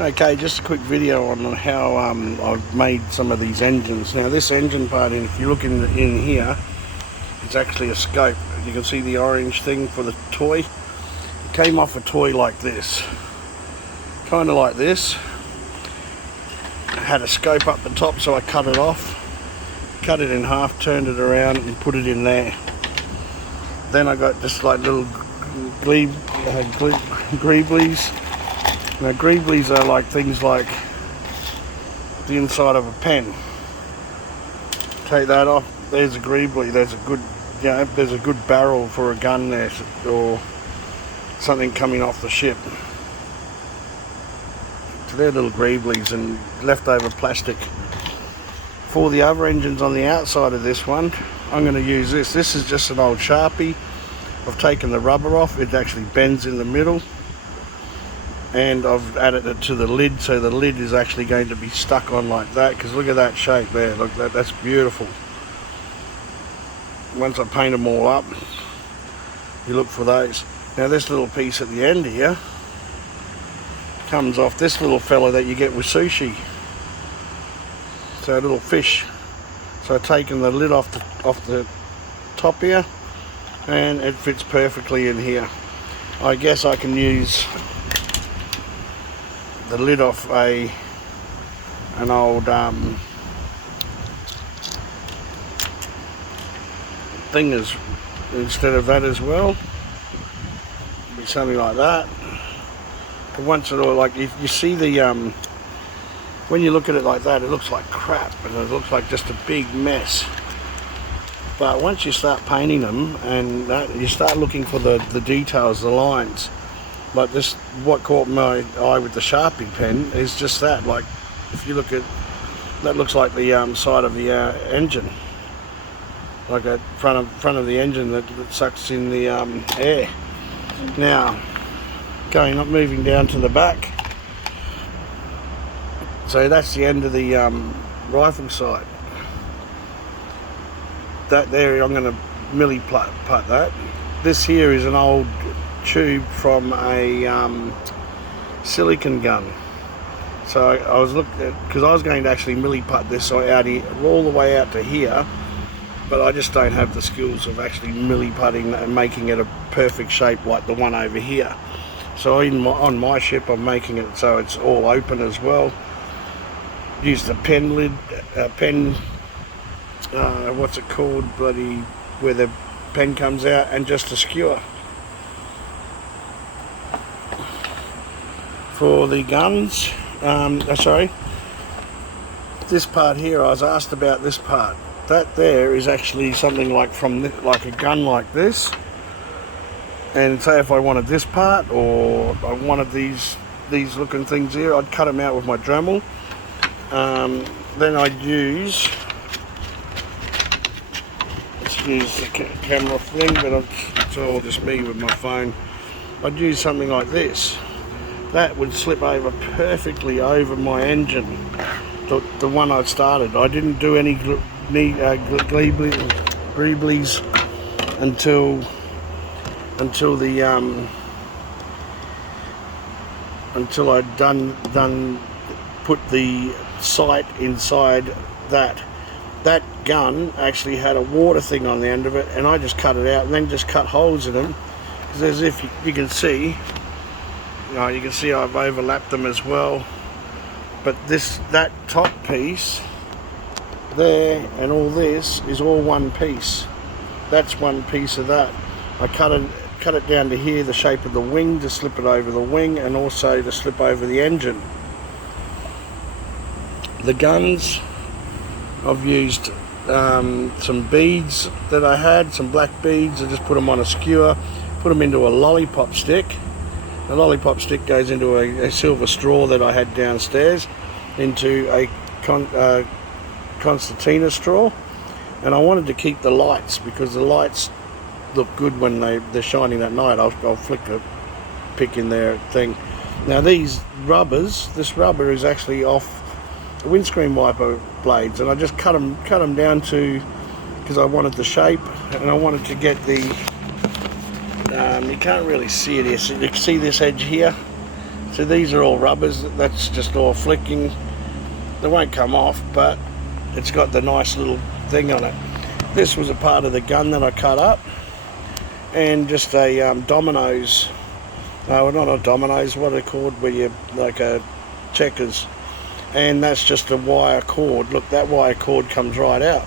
Okay, just a quick video on how I've made some of these engines. Now this engine part, if you look in here, it's actually a scope. You can see the orange thing for the toy. It came off a toy like this, kind of like this. It had a scope up the top, so I cut it off, cut it in half, turned it around and put it in there. Then I got just like little greeblies. Now greeblies are like things like the inside of a pen. Take that off, there's a greebly, there's a good, there's a good barrel for a gun there, or something coming off the ship. So they're little greeblies and leftover plastic. For the other engines on the outside of this one, I'm going to use this. This is just an old Sharpie. I've taken the rubber off, it actually bends in the middle. And I've added it to the lid, so the lid is actually going to be stuck on like that, because look at that shape there, look, that's beautiful. Once I paint them all up, you look for those. Now this little piece at the end here comes off this little fella that you get with sushi, so a little fish. So I've taken the lid off the top here, and it fits perfectly in here. I guess I can use the lid off an old thing instead of that as well. Be something like that. But once it all, like if you see the when you look at it like that, it looks like crap and it looks like just a big mess. But once you start painting them and you start looking for the details, the lines. Like this, what caught my eye with the Sharpie pen is just that. Like, if you look at that, looks like the side of the engine, like a front of the engine that sucks in the air. Now, moving down to the back. So that's the end of the rifle sight. That there, I'm going to milli putt that. This here is an old tube from a silicon gun. So I was looking at, because I was going to actually milli putt this out here, all the way out to here, but I just don't have the skills of actually milli putting and making it a perfect shape like the one over here. So on my ship I'm making it so it's all open as well. Use the pen lid, what's it called, where the pen comes out, and just a skewer. For the guns, this part here, I was asked about this part. That there is actually something like like a gun like this. And say if I wanted this part, or I wanted these looking things here, I'd cut them out with my Dremel. Then I'd use, let's use the camera thing, but it's all just me with my phone. I'd use something like this. That would slip over perfectly over my engine, the one I started. I didn't do any greeblies until I'd done put the sight inside that. That gun actually had a water thing on the end of it, and I just cut it out and then just cut holes in them, because as if you can see. You can see I've overlapped them as well, but that top piece there and all this is all one piece. That's one piece of that. I cut it down to here, the shape of the wing, to slip it over the wing, and also to slip over the engine. The guns, I've used some beads that I had, some black beads. I just put them on a skewer, put them into a lollipop stick. The lollipop stick goes into a silver straw that I had downstairs, into a concertina straw, and I wanted to keep the lights, because the lights look good when they're shining at night. I'll flick a pick in their thing. Now this rubber is actually off the windscreen wiper blades, and I just cut them down to, because I wanted the shape, and I wanted to get the you can't really see it here, so you can see this edge here. So these are all rubbers, that's just all flicking. They won't come off, but it's got the nice little thing on it. This was a part of the gun that I cut up, and just a dominoes. No, not a dominoes, what are they called, where you, like a checkers. And that's just a wire cord. Look, that wire cord comes right out.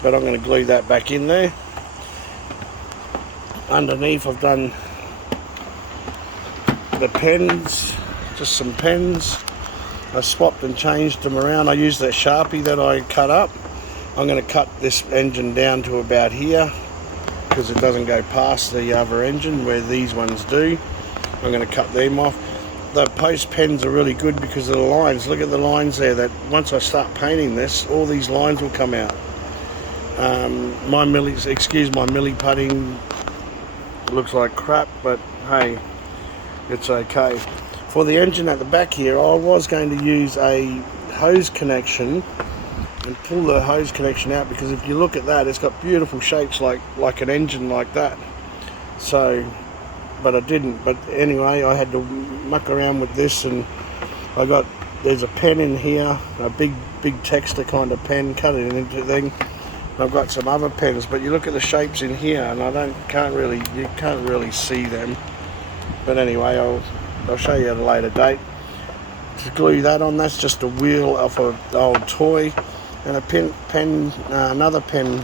But I'm going to glue that back in there. Underneath I've done the pens, just some pens. I swapped and changed them around. I used that Sharpie that I cut up. I'm going to cut this engine down to about here, because it doesn't go past the other engine where these ones do. I'm going to cut them off. The post pens are really good because of the lines. Look at the lines there, that once I start painting this, all these lines will come out. My milli putting looks like crap, but hey, it's okay. For the engine at the back here, I was going to use a hose connection and pull the hose connection out, because if you look at that, it's got beautiful shapes like an engine like that. So, but I didn't. But anyway, I had to muck around with this, and there's a pen in here, a big texture kind of pen, cut it into thing. I've got some other pens, but you look at the shapes in here, and you can't really see them. But anyway, I'll show you at a later date. To glue that on, that's just a wheel off an old toy, and another pen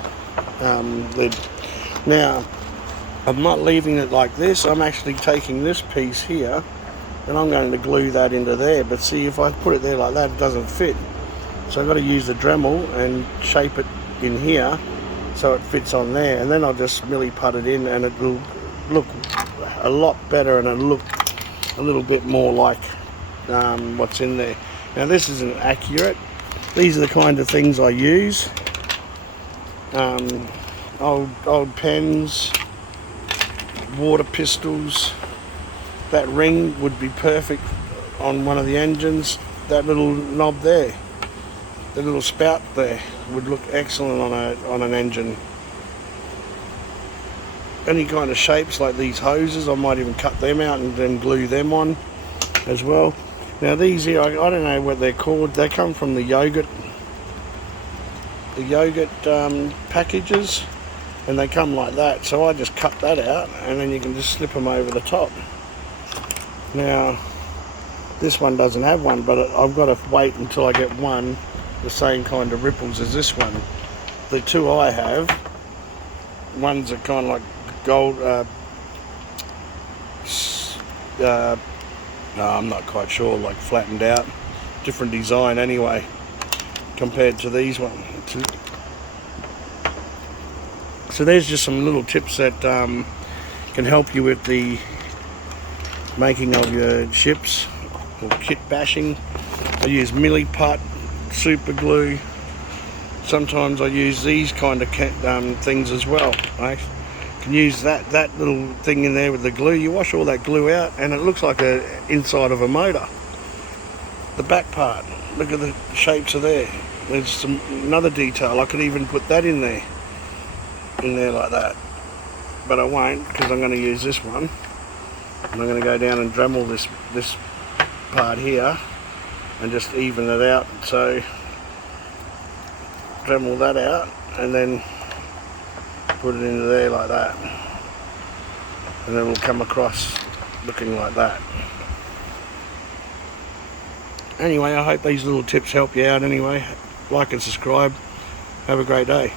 lid. Now, I'm not leaving it like this. I'm actually taking this piece here, and I'm going to glue that into there. But see, if I put it there like that, it doesn't fit. So I've got to use the Dremel and shape it in here so it fits on there, and then I'll just milli put it in, and it will look a lot better, and it'll look a little bit more like what's in there. Now this isn't accurate. These are the kind of things I use. Old pens, water pistols. That ring would be perfect on one of the engines. That little knob there, the little spout there, would look excellent on an engine. Any kind of shapes like these hoses, I might even cut them out and then glue them on as well. Now these here, I don't know what they're called. They come from the yogurt packages, and they come like that. So I just cut that out, and then you can just slip them over the top. Now this one doesn't have one, but I've got to wait until I get one the same kind of ripples as this one. The two I have, ones are kind of like gold, no, I'm not quite sure, like flattened out, different design anyway compared to these ones. So there's just some little tips that can help you with the making of your ships or kit bashing. I use milli put, super glue. Sometimes I use these kind of things as well. I can use that little thing in there with the glue. You wash all that glue out, and it looks like a inside of a motor. The back part, look at the shapes are there. There's another detail. I could even put that in there like that, but I won't, because I'm going to use this one, and I'm going to go down and Dremel this part here and just even it out. So Dremel that out and then put it into there like that, and then we'll come across looking like that. Anyway, I hope these little tips help you out anyway. Like and subscribe. Have a great day.